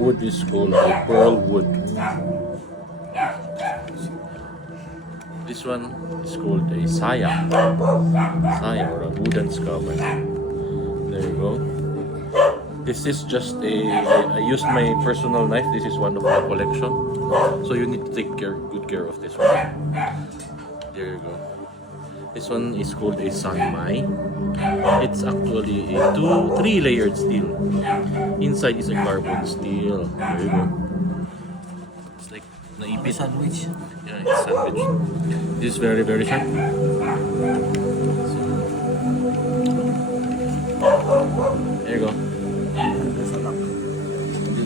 Wood is called a pearl wood. This one is called a saya. Saya or a wooden scalpel. There you go. This is just I used my personal knife. This is one of my collection. So you need to take good care of this one. There you go. This one is called a sanmai. It's actually a 3 layered steel. Inside is a carbon steel. There you go. It's like naipit. Sandwich. Yeah, it's sandwich. This is very, very sharp. There you go.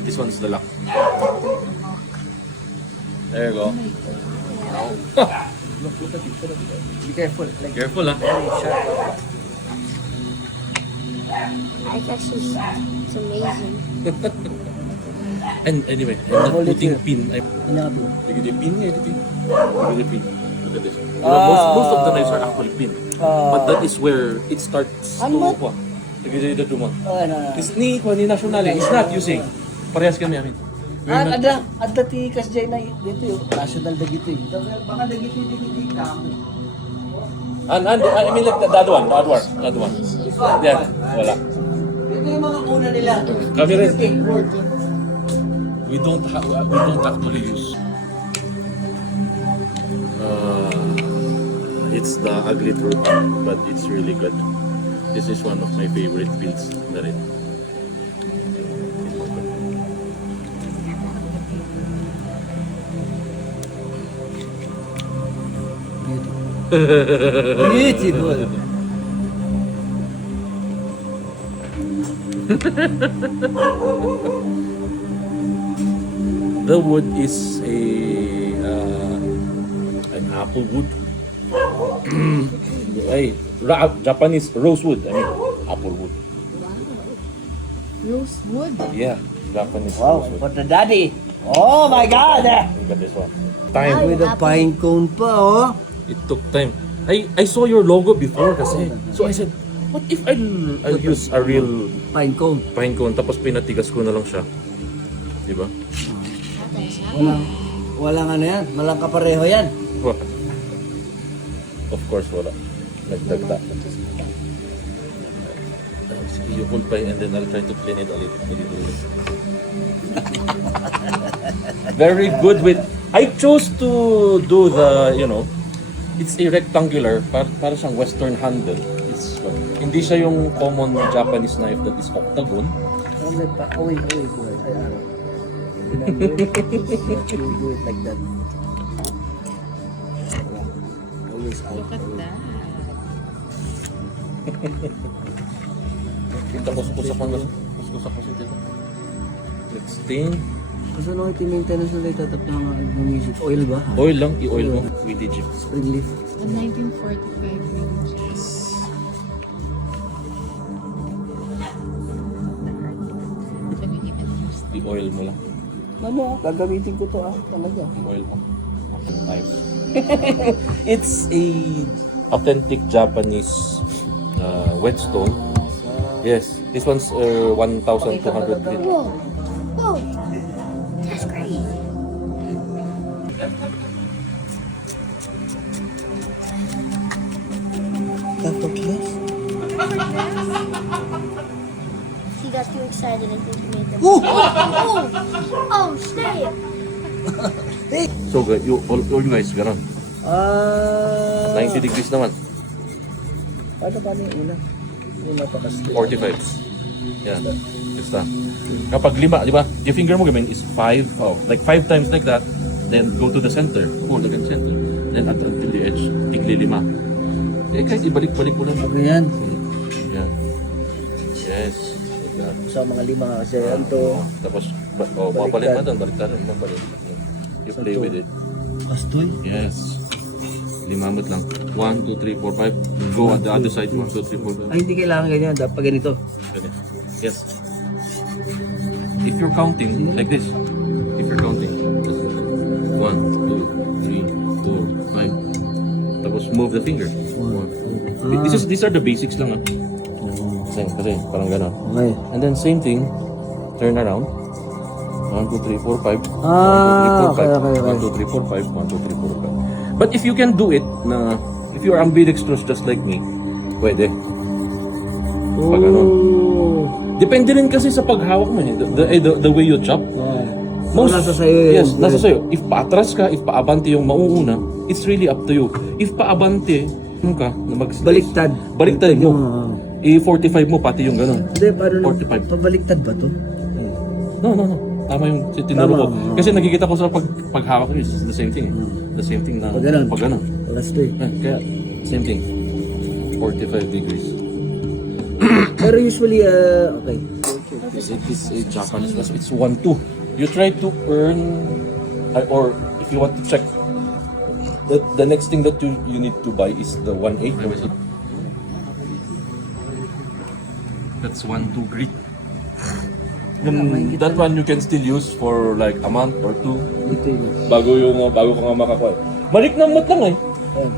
This one's the lock. There you go. Look at it. Be careful. Like Careful, ah. very sharp. I guess it's amazing. And anyway, I'm not Hold it putting here. pin. Ingat mo. Look at the pin. Look at the pin. Look at this. You know, most of the knives are actually pin. But that is where it starts to... Ano? Look at the duma. Ano? Is ni national is not using. Parehas kami amin. We're not- Ada ti kasjay na dito yung national dagito yung. Baka dagito yung dito kamo. And I mean like the other one. Yeah, wala. Ito yung mga una nila. Kami rin. We don't actually use. It's the ugly truth, but it's really good. This is one of my favorite builds na rin. Beautiful. The wood is an apple wood. Japanese rosewood. I mean, apple wood. Rosewood. Yeah, Japanese Wow, rosewood. for the daddy. Oh my God! Look at this one. Time. With a pine cone pa, oh. It took time. I saw your logo before kasi. So I said, what if I'll use a real Pine cone. pine cone tapos pinatigas ko na lang siya. Di ba? Walang ano yan. Walang kapareho yan. Of course, wala. Nagdagda. You hold pa and then I'll try to clean it a little bit. Very good with... I chose to do the, it's a rectangular, para siyang western handle. It's, hindi siya yung common Japanese knife that is octagon. Away, boy. You do it like that. Always out. Look at that. Kita kuskusak mo siya dito. Let's stain. Kasi ano ito yung maintenance na itatap ng mga music? Oil ba? Oil lang, i-oil mo with Egypt. Spring leaf. A 1945 range. I-oil mo lang. Ano gagamitin ko to talaga. I-oil mo. Knife. It's a authentic Japanese whetstone. Yes, this one's 1,200 grit. Whoa. Whoa. That's great. Effortless. He got too excited. I think he made them. Oh! Oh, snap. So, all you guys, ganon. 90 degrees naman. Paano yung una? Una pa kasi. 45. Yeah, basta. Kapag 5, di ba? Yung finger mo gamin is 5. Oh, like 5 times like that. Then go to the center. Hold again center. Then until the edge. Tigli 5. Eh, kahit ibalik-balik mo lang. Ganyan. Yan. Yes. Like that. Sa mga lima kasi yan to. Tapos, babalik na doon. Babalik. You play with it. Kastoy. Yes. 5 lang. 1, 2, 3, 4, 5. Go on the other side. 1, 2, 3, 4, 5. Ay, hindi kailangan ganyan. Dapat ganito. Ganun. Yes. If you're counting, like this. If you're counting. 1, 2, 3, 4, 5. Tapos move the finger. 1, 2. These are the basics lang Kasi parang gano'n. Okay. And then same thing. Turn around. 1, 2, 3, 4, 5. Ah, okay. 1, 2, 3, 4, 5. 1, 2, 3, 4, 5. But if you can do it na, if you are ambidextrous just like me, pwede. Pag ano. Depende rin kasi sa paghawak mo eh. The way you chop. Nasa sa'yo yun. Yes, nasa sa'yo. If paatras ka, if paabante yung mauuna, it's really up to you. If paabante, ano ka, na Baliktad. Baliktad mo. Oo. I-45 mo pati yung ganun. Hindi, paano 45. Pabaliktad ba to? No. Tama yung tinuro ko. Tama. Kasi nakikita ko sa paghawak ko, it's the same thing. The same thing na Pag ganun. pag ganun. Alas to eh. Kaya, same thing. 45 degrees. Pero usually, okay. It is a Japanese recipe. It's 1-2. You try to earn, or if you want to check, the next thing that you need to buy is the 1-8. That's 1-2 grit. That one you can still use for like a month or two Dito yun. bago ka nga makakuha. Maliknamot lang eh. Ayan.